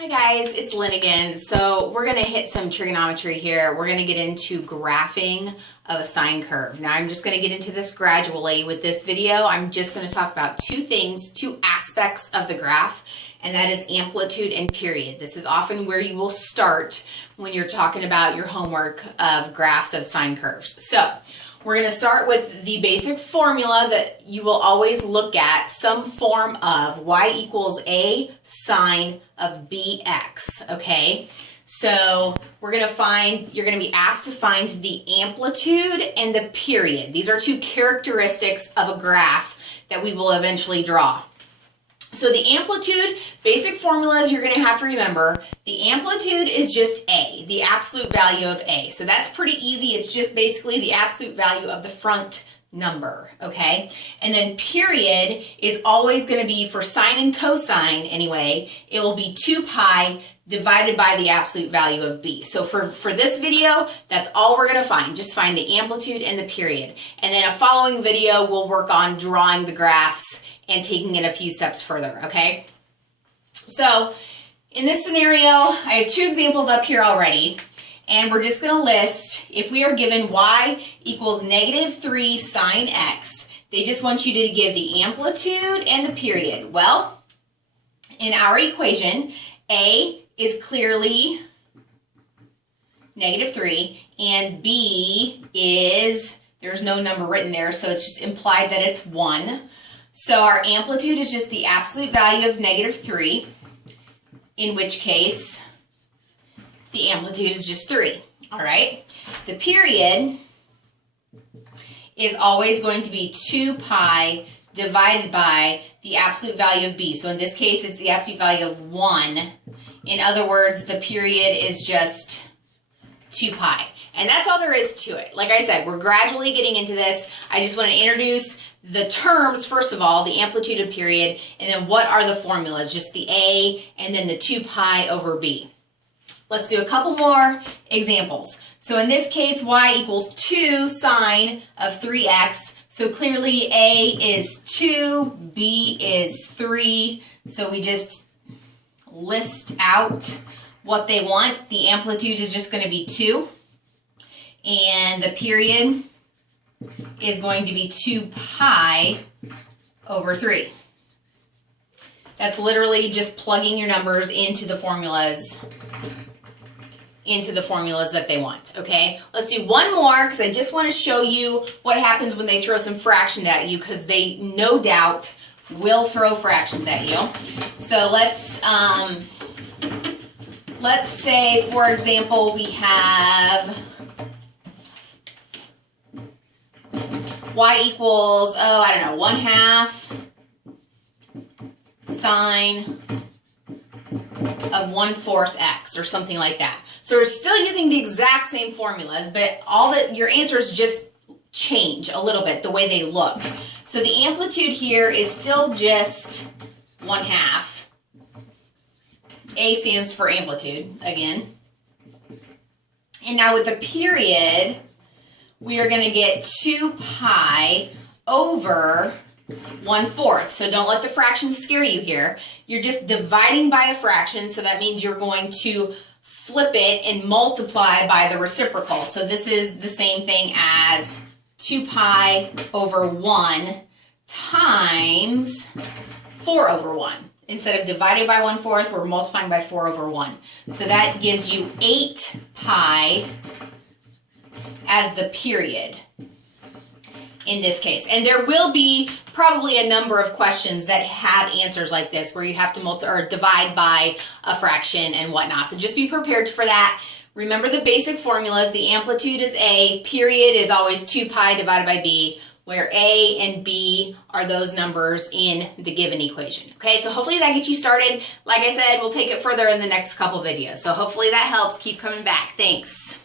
Hi guys, it's Lynn again. So we're going to hit some trigonometry here. We're going to get into graphing of a sine curve. Now I'm just going to get into this gradually with this video. I'm just going to talk about two things, two aspects of the graph, and that is amplitude and period. This is often where you will start when you're talking about your homework of graphs of sine curves. So we're going to start with the basic formula that you will always look at, some form of y equals a sine of bx, okay? So we're going to find, you're going to be asked to find the amplitude and the period. These are two characteristics of a graph that we will eventually draw. So the amplitude, basic formulas you're going to have to remember, the amplitude is just A, the absolute value of A. So that's pretty easy. It's just basically the absolute value of the front number, okay? And then period is always going to be, for sine and cosine anyway, it will be 2 pi divided by the absolute value of B. So for this video, that's all we're going to find. Just find the amplitude and the period. And then a following video, we'll work on drawing the graphs and taking it a few steps further, okay? So in this scenario, I have two examples up here already, and we're just gonna list, if we are given y equals -3 sine x, they just want you to give the amplitude and the period. Well, in our equation, A is clearly -3, and B is, there's no number written there, so it's just implied that it's 1. So our amplitude is just the absolute value of -3, in which case the amplitude is just 3, all right? The period is always going to be 2 pi divided by the absolute value of B. So in this case, it's the absolute value of 1. In other words, the period is just 2 pi. And that's all there is to it. Like I said, we're gradually getting into this. I just want to introduce the terms, first of all, the amplitude and period, and then what are the formulas? Just the A and then the 2 pi over B. Let's do a couple more examples. So in this case, y equals 2 sine of 3x. So clearly A is 2, B is 3. So we just list out what they want. The amplitude is just going to be 2. And the period is going to be 2 pi over 3. That's literally just plugging your numbers into the formulas that they want, okay? Let's do one more, because I just want to show you what happens when they throw some fractions at you, because they no doubt will throw fractions at you. So let's say, for example, we have y equals, oh, I don't know, 1/2 sine of 1/4 x, or something like that. So we're still using the exact same formulas, but all that your answers just change a little bit the way they look. So the amplitude here is still just 1/2. A stands for amplitude again. And now with the period, we are going to get 2 pi over 1/4. So don't let the fractions scare you here. You're just dividing by a fraction, so that means you're going to flip it and multiply by the reciprocal. So this is the same thing as 2 pi over 1 times 4 over 1. Instead of dividing by 1/4, we're multiplying by 4 over 1. So that gives you 8 pi as the period in this case. And there will be probably a number of questions that have answers like this, where you have to divide by a fraction and whatnot. So just be prepared for that. Remember the basic formulas. The amplitude is A, period is always 2 pi divided by B, where A and B are those numbers in the given equation. Okay, so hopefully that gets you started. Like I said, we'll take it further in the next couple videos. So hopefully that helps. Keep coming back. Thanks.